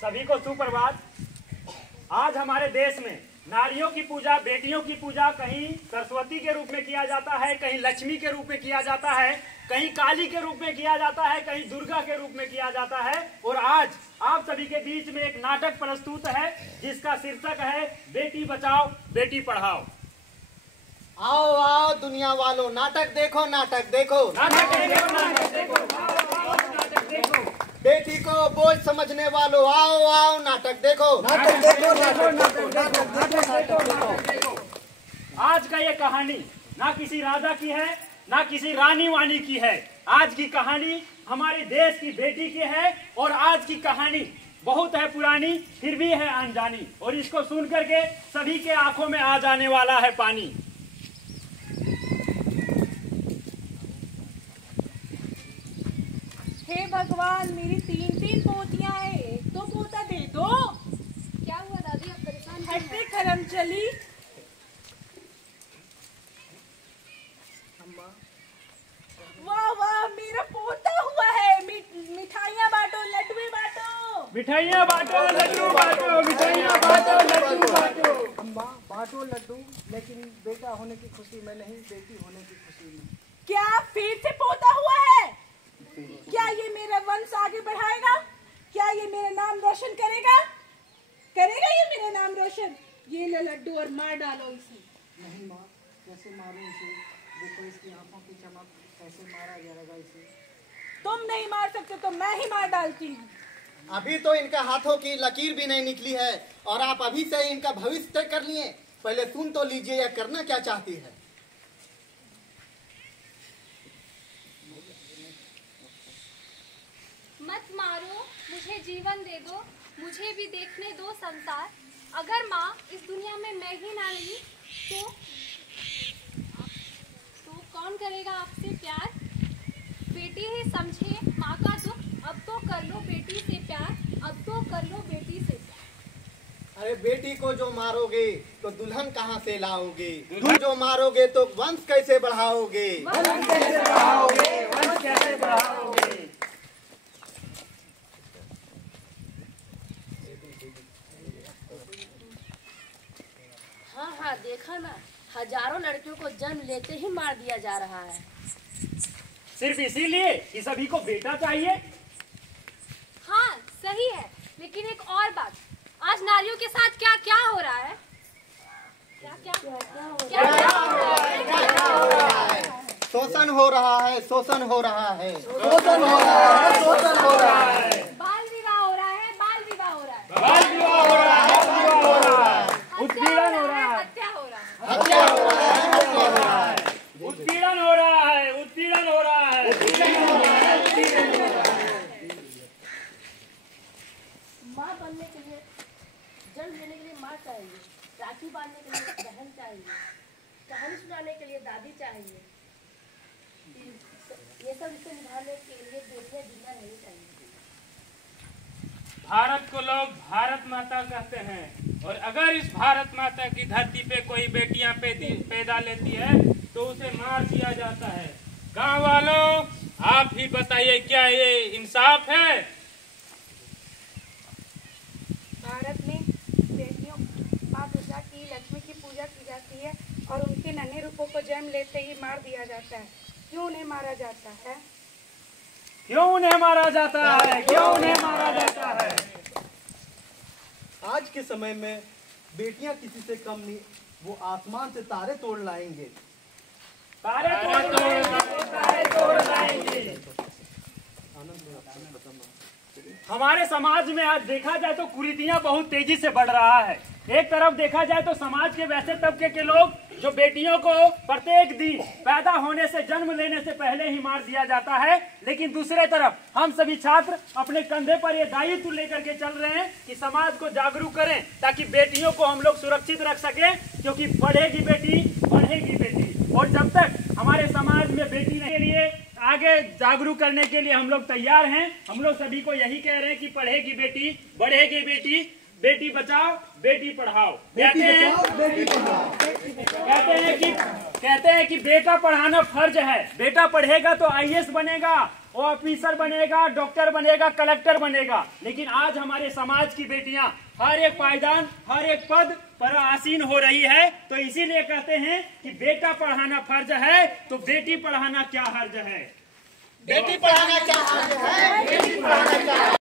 सभी को सुप्रभात। आज हमारे देश में नारियों की पूजा, बेटियों की पूजा कहीं सरस्वती के रूप में किया जाता है, कहीं लक्ष्मी के रूप में किया जाता है, कहीं काली के रूप में किया जाता है, कहीं दुर्गा के रूप में किया जाता है। और आज आप सभी के बीच में एक नाटक प्रस्तुत है जिसका शीर्षक है बेटी बचाओ बेटी पढ़ाओ। आओ आओ दुनिया वालों, नाटक देखो नाटक देखो नाटक देखो, नाटक देखो, नाटक देखो। बेटी को बोझ समझने वालों, आओ आओ नाटक देखो नाटक देखो, नाटक देखो। आज का ये कहानी ना किसी राजा की है, ना किसी रानी वानी की है। आज की कहानी हमारे देश की बेटी की है और आज की कहानी बहुत है पुरानी, फिर भी है अनजानी। और इसको सुन करके सभी के आंखों में आ जाने वाला है पानी। हे भगवान, मेरी तीन पोतियां हैं, एक तो पोता दे दो। क्या हुआ दादी, आप परेशान क्यों हटते करम चली। वाह वाह, मेरा पोता हुआ है। मिठाइयाँ बांटो, लड्डू बांटो। मिठाइयाँ बांटो, लड्डू बांटो, मिठाइयाँ बांटो, लड्डू बांटो। अम्मा बांटो लड्डू, लेकिन बेटा होने की खुशी में नहीं, बेटी होने की खुशी में। क्या फिर से पोता हुआ है? क्या ये मेरा वंश आगे बढ़ाएगा? क्या ये मेरा नाम रोशन करेगा? करेगा ये मेरा नाम रोशन? ये लो लड्डू और मार डालो इसे। नहीं माँ, कैसे मारूं इसे? देखो इसकी आंखों की चमक, कैसे मारा जाएगा इसे? तुम नहीं मार सकते तो मैं ही मार डालती हूँ। अभी तो इनका हाथों की लकीर भी नहीं निकली है और आप अभी से इनका भविष्य तय कर लिए। पहले सुन तो लीजिए, यह करना क्या चाहती है। मत मारो, मुझे जीवन दे दो, मुझे भी देखने दो संसार। अगर माँ इस दुनिया में मैं ही ना रही तो कौन करेगा आपसे प्यार? बेटी ही समझे माँ का दुख, अब तो कर लो बेटी से प्यार, अब तो कर लो बेटी से प्यार। अरे बेटी को जो मारोगे तो दुल्हन कहाँ से लाओगे? तुम जो मारोगे तो वंश कैसे बढ़ाओगे? वंश कैसे बढ़ाओगे? वंश कैसे बढ़ाओगे? हाँ, देखा ना, हजारों लड़कियों को जन्म लेते ही मार दिया जा रहा है। सिर्फ इसीलिए कि सभी को बेटा चाहिए? हाँ सही है, लेकिन एक और बात, आज नारियों के साथ क्या क्या हो रहा है? क्या हो रहा है? शोषण हो रहा है, शोषण हो रहा है, शोषण हो रहा है, शोषण हो रहा है। बाल विवाह हो रहा है, बाल विवाह हो रहा है, बाल विवाह हो रहा है, बाल विवाह हो रहा है, उत्पीड़न हो रहा है, हत्या हो रहा है, हत्या हो रहा है, हत्या हो रहा है, उत्पीड़न हो रहा है, उत्पीड़न हो रहा है, उत्पीड़न हो रहा है, उत्पीड़न हो रहा है। माँ बनने के लिए, जन्म लेने के लिए माँ चाहिए, राखी बांधने के लिए बहन चाहिए, कहानी सुनाने के लिए दादी चाहिए। ये सब इसे निभाने के लिए बेटियां जिंदा नहीं चाहिए। भारत को लोग भारत माता कहते हैं और अगर इस भारत माता की धरती पे कोई बेटियां पैदा लेती है तो उसे मार दिया जाता है। गांव वालों, आप ही बताइए, क्या ये इंसाफ है? भारत में बेटियों, माँ दुर्गा की, लक्ष्मी की पूजा की जाती है और उनके नन्हे रूपों को जन्म लेते ही मार दिया जाता है। क्यों उन्हें मारा जाता है? क्यों उन्हें मारा जाता है? क्यों उन्हें मारा जाता है? आज के समय में बेटियां किसी से कम नहीं, वो आसमान से तारे तोड़ लाएंगे। तारे तोड़ लाएंगे। हमारे समाज में आज देखा जाए तो कुरीतियां बहुत तेजी से बढ़ रहा है। एक तरफ देखा जाए तो समाज के वैसे तबके के लोग जो बेटियों को प्रत्येक दिन पैदा होने से, जन्म लेने से पहले ही मार दिया जाता है, लेकिन दूसरे तरफ हम सभी छात्र अपने कंधे पर ये दायित्व लेकर के चल रहे हैं कि समाज को जागरूक करें ताकि बेटियों को हम लोग सुरक्षित रख सकें, क्योंकि पढ़ेगी बेटी बढ़ेगी बेटी। और जब तक हमारे समाज में बेटी के लिए आगे जागरूक करने के लिए हम लोग तैयार हैं। हम लोग सभी को यही कह रहे हैं कि पढ़ेगी बेटी बढ़ेगी बेटी, बेटी बचाओ बेटी पढ़ाओ। कहते हैं कि बेटा पढ़ाना फर्ज है। बेटा पढ़ेगा तो आईएएस बनेगा, वो ऑफिसर बनेगा, डॉक्टर बनेगा, कलेक्टर बनेगा। लेकिन आज हमारे समाज की बेटियां हर एक पायदान, हर एक पद पर आसीन हो रही है। तो इसीलिए कहते हैं कि बेटा पढ़ाना फर्ज है तो बेटी पढ़ाना क्या हर्ज है। बेटी पढ़ाना क्या हर्ज है, बेटी पढ़ाना क्या